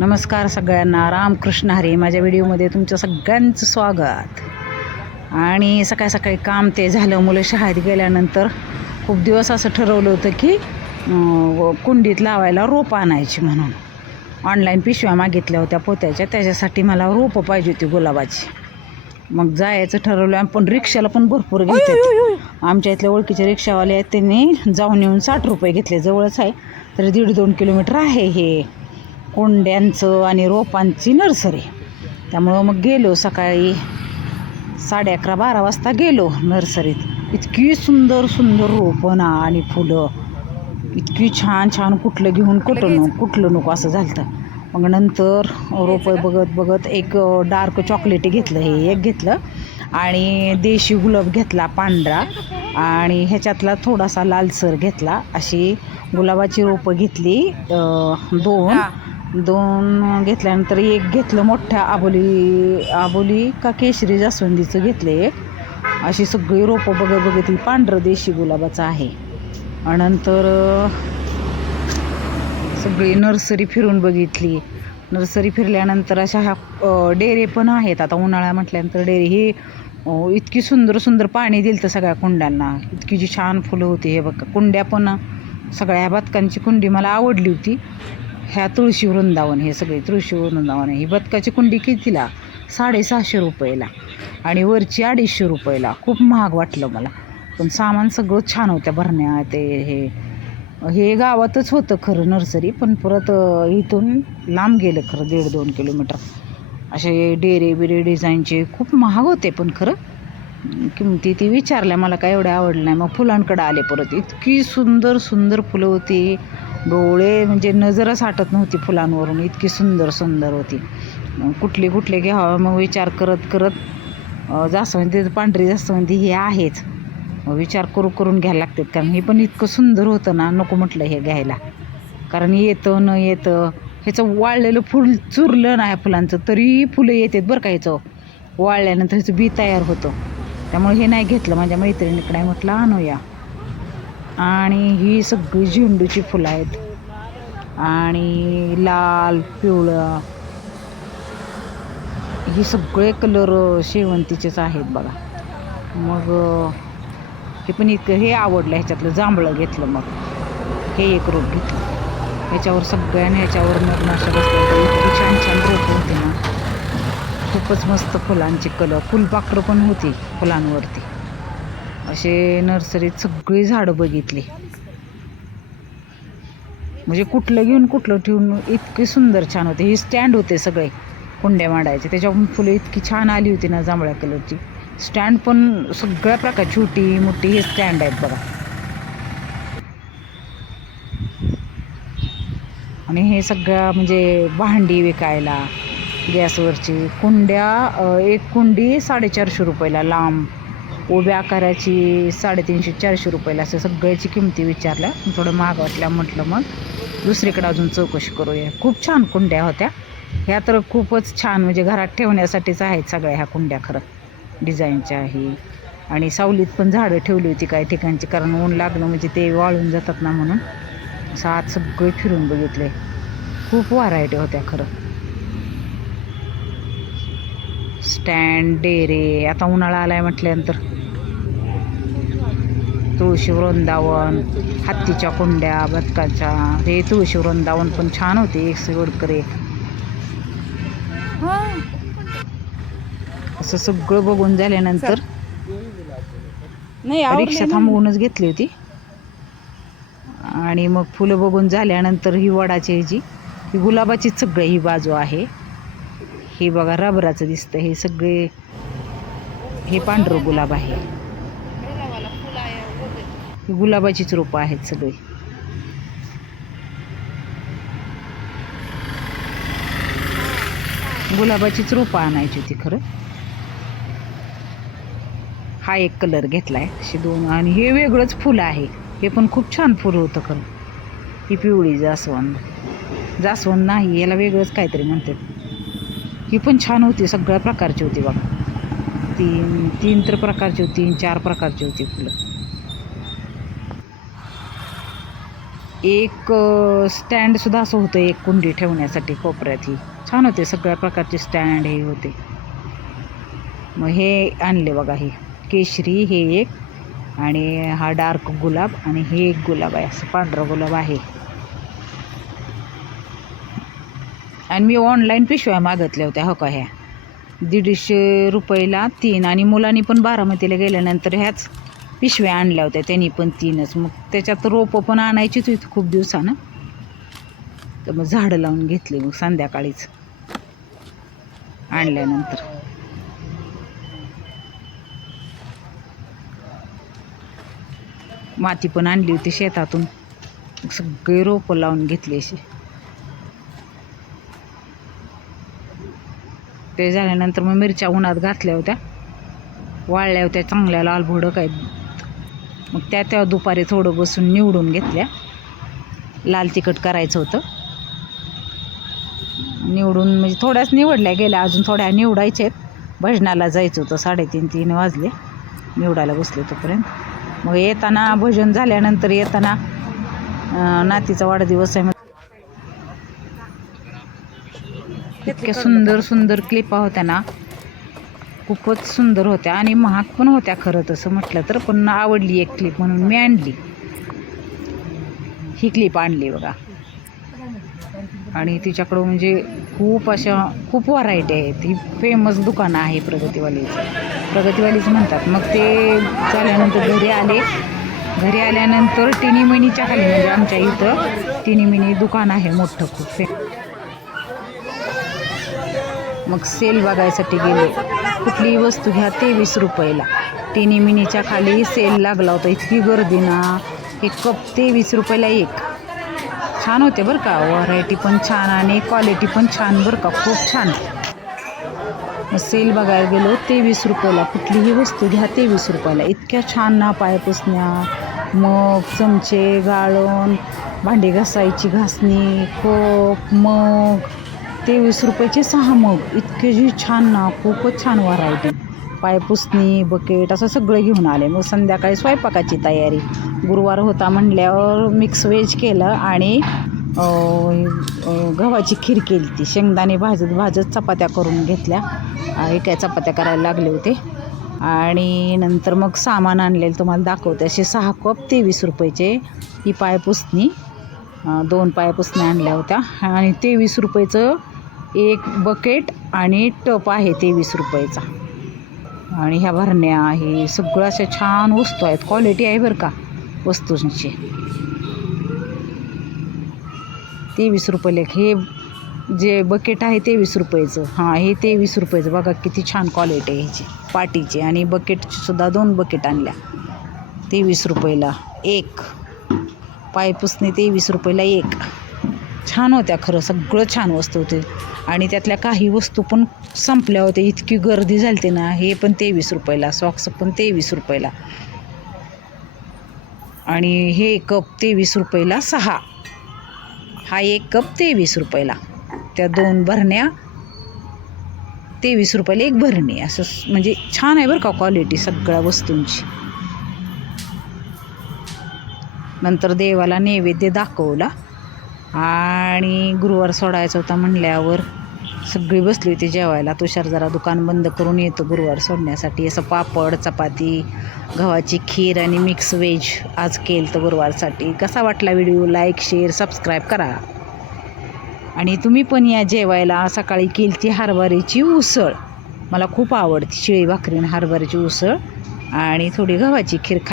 नमस्कार सगळ्यांना. रामकृष्ण हरी माझ्या व्हिडिओमध्ये तुमचं सगळ्यांचं स्वागत. आणि सकाळी सकाळी काम ते झालं. मुलं शाळेत गेल्यानंतर खूप दिवस असं ठरवलं होतं की कुंडीत लावायला रोपं आणायची म्हणून. ऑनलाईन पिशव्या मागितल्या होत्या पोत्याच्या. त्याच्यासाठी मला रोपं पाहिजे होती गुलाबाची. मग जायचं ठरवलं पण रिक्षाला पण भरपूर घेतात आमच्या इथल्या ओळखीचे रिक्षावाले आहेत. त्यांनी जाऊन येऊन साठ रुपये घेतले. जवळच आहे. तर दीड दोन किलोमीटर आहे हे. कोंड्यांचं आणि रोपांची नर्सरी. त्यामुळं मग गेलो सकाळी साडे अकरा बारा वाजता गेलो नर्सरीत. इतकी सुंदर सुंदर रोपं आणि फुलं. इतकी छान छान कुठलं घेऊन कुठलं नको कुठलं नको असं झालं मग नंतर रोपं बघत बघत एक डार्क चॉकलेटी घेतलं हे एक घेतलं. आणि देशी गुलाब घेतला पांढरा. आणि ह्याच्यातला थोडासा लालसर घेतला. अशी गुलाबाची रोपं घेतली दोन. दोन घेतल्यानंतर एक घेतलं मोठ्या आबोली आबोली का केशरी जास्वंदीचं घेतलं एक. अशी सगळी रोपं बघत बघत ही पांढरं देशी गुलाबाचं आहे. आणि नंतर सगळी नर्सरी फिरून बघितली. नर्सरी फिरल्यानंतर अशा ह्या डेरे पण आहेत. आता उन्हाळा म्हटल्यानंतर डेरे ही इतकी सुंदर सुंदर पाणी दिलं तर सगळ्या कुंड्यांना. इतकी जी छान फुलं होती हे बघा कुंड्या पण सगळ्या बदकांची कुंडी मला आवडली होती. ह्या तुळशी वृंदावन हे सगळे तुळशी वृंदावन ही बदकाची कुंडी कितीला? साडेसहाशे रुपयाला. आणि वरची अडीचशे रुपयाला. खूप महाग वाटलं मला. पण सामान सगळं छान होत्या भरण्या ते हे. हे गावातच होतं खरं नर्सरी पण परत इथून लांब गेलं खरं दीड दोन किलोमीटर. असे डेरे बिरे डिझाईनचे खूप महाग होते पण खरं. किमती ती विचारल्या मला काय एवढं आवडलं नाही. मग फुलांकडं आले परत. इतकी सुंदर सुंदर फुलं होती. डोळे म्हणजे नजरच हटत नव्हती फुलांवरून. इतकी सुंदर सुंदर होती. मग कुठले कुठले घ्यावं मग विचार करत करत जास्वंदी म्हणजे पांढरी जास्वंदी म्हणजे हे आहेच. विचार करू करून घ्यायला लागतात. कारण हे पण इतकं सुंदर होतं ना नको म्हटलं हे घ्यायला. कारण येतं न येतं ह्याचं वाळलेलं फुल चुरलं ना ह्या फुलांचं तरी फुलं येतात बरं का ह्याचं. वाळल्यानंतर ह्याचं बी तयार होतं. त्यामुळे हे नाही घेतलं. माझ्या मैत्रिणीकडे म्हटलं आणूया. आणि ही सगळी झेंडूची फुलं आहेत. आणि लाल पिवळं ही सगळे कलर शेवंतीचेच आहेत बघा. मग हे पण इतकं हे आवडलं ह्याच्यातलं जांभळं घेतलं मग. हे एक रोप घेतलं. ह्याच्यावर सगळ्यांनी ह्याच्यावर नरनाशक असलं इतकी छान छान रोप होते ना. खूपच मस्त फुलांची कलर फुलपाखरं पण होती फुलांवरती. असे नर्सरीत सगळी झाडं बघितली. म्हणजे कुठलं घेऊन कुठलं ठेवून इतके सुंदर छान होते. हे स्टँड होते सगळे कुंड्या मांडायचे. त्याच्यावरून फुलं इतकी छान आली होती ना जांभळ्या कलरची. स्टँड पण सगळ्या प्रकार छोटी मोठी हे स्टँड आहेत बघा. आणि हे सगळ्या म्हणजे भांडी विकायला गॅसवरची कुंड्या एक कुंडी साडेचारशे रुपयाला लांब. उभ्या आकाराची साडेतीनशे चारशे रुपयाला असं सगळ्याची किमती विचारल्या. थोडं महाग वाटल्या म्हटलं मग दुसरीकडे अजून चौकशी करूया. खूप छान कुंड्या होत्या. ह्या तर खूपच छान म्हणजे घरात ठेवण्यासाठीच आहेत सगळ्या ह्या कुंड्या खरं. डिझाईनच्या आहे आणि सावलीत पण झाडं ठेवली होती काही ठिकाणची कारण ऊन लागलं म्हणजे ते वाळून जातात ना म्हणून. असं आत सगळे फिरून बघितले खूप व्हरायटी होत्या खरं. स्टँड डेरे आता उन्हाळा आला आहे म्हटल्यानंतर. तुळशी वृंदावन हत्तीच्या कुंड्या बदकाच्या हे तुळशी वृंदावन पण छान होते एक एक असं सगळं बघून झाल्यानंतर नाही रिक्षा थांबवूनच घेतली होती. आणि मग फुलं बघून झाल्यानंतर ही वडाची ह्याची ही गुलाबाचीच सगळी ही बाजू आहे. हे बघा रबराचं दिसतं हे सगळे हे पांढरं गुलाब आहे. गुलाबाचीच रोपं आहेत सगळी. गुलाबाचीच रोपं आणायची होती खरं. हा एक कलर घेतलाय अशी दोन आणि हे वेगळंच फुलं आहे. हे पण खूप छान फुलं होतं खरं. ही पिवळी जास्वंद. जास्वंद नाही याला वेगळंच काहीतरी म्हणतात. ही पण छान होती सगळ्या प्रकारची होती बघा. तीन तीन तर प्रकारची होती तीन चार प्रकारची होती फुलं. एक स्टँडसुद्धा असं होतं एक कुंडी ठेवण्यासाठी कोपऱ्यात ही छान होते सगळ्या प्रकारचे स्टँड हे होते. मग हे आणले बघा हे. केशरी हे एक आणि हा डार्क गुलाब आणि हे एक गुलाब आहे. असं पांढरा गुलाब आहे. आणि मी ऑनलाईन पिशव्या मागितल्या होत्या हो का ह्या? दीडशे रुपयाला तीन आणि मुलांनी पण बारामतीला गेल्यानंतर ह्याच पिशव्या आणल्या होत्या त्यांनी पण तीनच. मग त्याच्यात रोपं पण आणायचीच होती खूप दिवसानं. तर मग झाडं लावून घेतली मग संध्याकाळीच. आणल्यानंतर. माती पण आणली होती शेतातून. सगळे रोपं लावून घेतली अशी. ते झाल्यानंतर मग मिरच्या उन्हात घातल्या होत्या. वाळल्या होत्या चांगल्या लाल भोडक आहेत. मग त्या त्या दुपारी थोडं बसून निवडून घेतल्या. लाल तिखट करायचं होतं. निवडून म्हणजे थोड्याच निवडल्या गेल्या अजून थोड्या निवडायच्या आहेत. भजनाला जायचं होतं साडेतीन तीन वाजले. निवडायला बसले तोपर्यंत. मग येताना भजन झाल्यानंतर येताना नातीचा वाढदिवस आहे इतक्या सुंदर सुंदर क्लिपा होत्या ना. खूपच सुंदर होत्या आणि महाग पण होत्या खरं तसं म्हटलं तर पण आवडली एक क्लिप म्हणून मी आणली. ही क्लिप आणली बघा. आणि तिच्याकडं म्हणजे खूप अशा खूप व्हरायटी आहेत. ही फेमस दुकानं आहे प्रगतीवालीचं. प्रगतीवालीच म्हणतात. मग ते झाल्यानंतर घरी आले. घरी आल्यानंतर टिनी मिनीच्या खाली म्हणजे आमच्या इथं टिनी मिनी दुकान आहे मोठं खूप फेम मग सेल बघायसाठी गेले. कुठलीही वस्तू घ्या तेवीस रुपयाला. टिनी मिनीच्या खाली सेल लागला होता. इतकी गर्दी ना. हे कप तेवीस रुपयाला एक. छान होते बरं का. व्हरायटी पण छान आणि क्वालिटी पण छान बरं का. खूप छान. सेल बघायला गेलो तेवीस रुपयाला. कुठलीही वस्तू घ्या तेवीस रुपयाला. इतक्या छान ना पायपुसण्या मग चमचे गाळण भांडी घासायची घासणी कोप मग तेवीस रुपयाचे सहा मग. इतके जी छान ना खूपच छान व्हरायटी पायपुसणी बकेट असं सगळं घेऊन आले. मग संध्याकाळी स्वयंपाकाची तयारी. गुरुवार होता म्हणल्यावर मिक्स व्हेज केलं आणि गव्हाची खीर केली ती. शेंगदाणे भाजत भाजत चपात्या करून घेतल्या. एक काय चपात्या करायला लागले होते. आणि नंतर मग सामान आणलेलं तुम्हाला दाखवते. असे सहा कप तेवीस रुपयाचे ही पायपुसणी. दोन पायपुसण्या आणल्या होत्या. आणि तेवीस रुपयाचं एक बकेट आणि टप आहे तेवीस रुपयाचा. आणि ह्या भरण्या आहे सगळं अशा छान वस्तू आहेत. क्वालिटी आहे बरं का वस्तूंची. तेवीस रुपये लेख. हे जे बकेट आहे तेवीस रुपयाचं. हां हे तेवीस रुपयाचं. बघा किती छान क्वालिटी आहे ह्याची. पाटीची. आणि बकेटची सुद्धा दोन बकेट आणल्या. तेवीस रुपयाला एक. पायपुसणे तेवीस रुपयाला एक. छान होत्या खरं सगळं छान वस्तू होते. आणि त्यातल्या काही वस्तू पण संपल्या होत्या. इतकी गर्दी झाली ना हे पण तेवीस रुपयाला सॉक्स पण तेवीस रुपयाला. आणि हे कप तेवीस रुपयाला सहा. हा एक कप तेवीस रुपयाला. त्या दोन भरण्या तेवीस रुपयाला एक भरणी. असं म्हणजे छान आहे बरं का क्वालिटी सगळ्या वस्तूंची. नंतर देवाला नैवेद्य दाखवला. आणि गुरुवार सोडायचा होता म्हणल्यावर सगळी बसली होती जेवायला. तुषार जरा दुकान बंद करून येतो गुरुवार सोडण्यासाठी. असं पापड चपाती गव्हाची खीर आणि मिक्स व्हेज आज केलं तर गुरुवारसाठी. कसा वाटला व्हिडिओ? लाईक शेअर सबस्क्राईब करा. आणि तुम्ही पण या जेवायला. सकाळी केली ती हरभऱ्याची उसळ. मला खूप आवडते शिळी भाकरी आणि हरभऱ्याची उसळ. आणि थोडी गव्हाची खीर खा